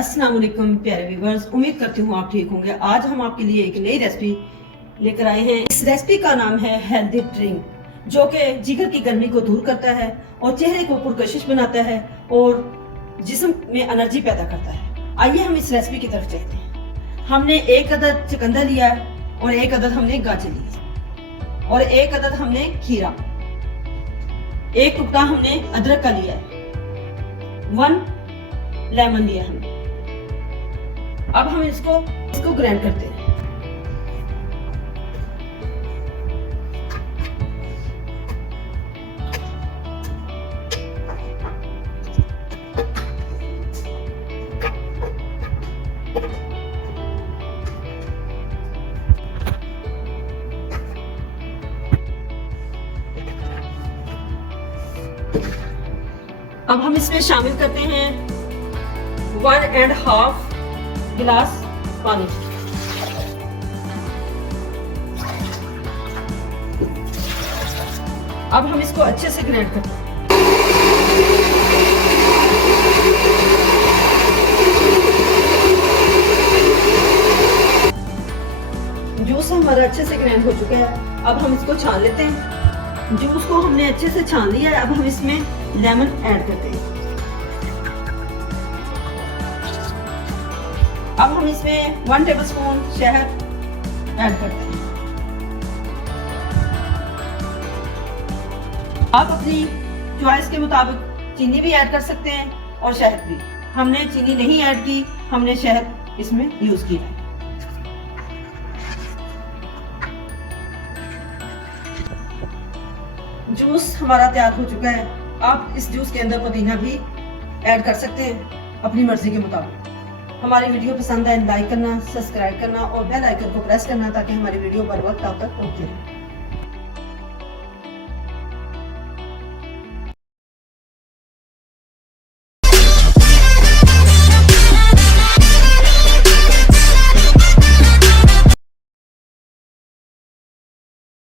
अस्सलाम वालेकुम प्यारे व्यूवर्स, उम्मीद करती हूँ आप ठीक होंगे। आज हम आपके लिए एक नई रेसिपी लेकर आए हैं। इस रेसिपी का नाम है हेल्दी ड्रिंक, जो कि जिगर की गर्मी को दूर करता है और चेहरे को पुरकशिश बनाता है और जिस्म में एनर्जी पैदा करता है। आइए हम इस रेसिपी की तरफ चलते हैं। हमने एक अदद चुकंदर लिया है और एक अदद हमने गाजर लिया और एक अदद हमने खीरा, एक टुकड़ा हमने अदरक का लिया है, 1 लेमन लिया हमने। अब हम इसको ग्राइंड करते हैं। अब हम इसमें शामिल करते हैं 1.5 गिलास पानी। अब हम इसको अच्छे से ग्राइंड करते हैं। जूस हमारा अच्छे से ग्राइंड हो चुका है। अब हम इसको छान लेते हैं। जूस को हमने अच्छे से छान लिया है। अब हम इसमें लेमन ऐड करते हैं। अब हम इसमें 1 टेबलस्पून शहद ऐड करते हैं। आप अपनी चॉइस के मुताबिक चीनी भी ऐड कर सकते हैं और शहद भी। हमने चीनी नहीं ऐड की, हमने शहद इसमें यूज किया है। जूस हमारा तैयार हो चुका है। आप इस जूस के अंदर पुदीना भी ऐड कर सकते हैं अपनी मर्जी के मुताबिक। हमारी वीडियो पसंद आए लाइक करना, सब्सक्राइब करना और बेल आइकन को प्रेस करना ताकि हमारी वीडियो बर वक्त आप तक पहुंचे।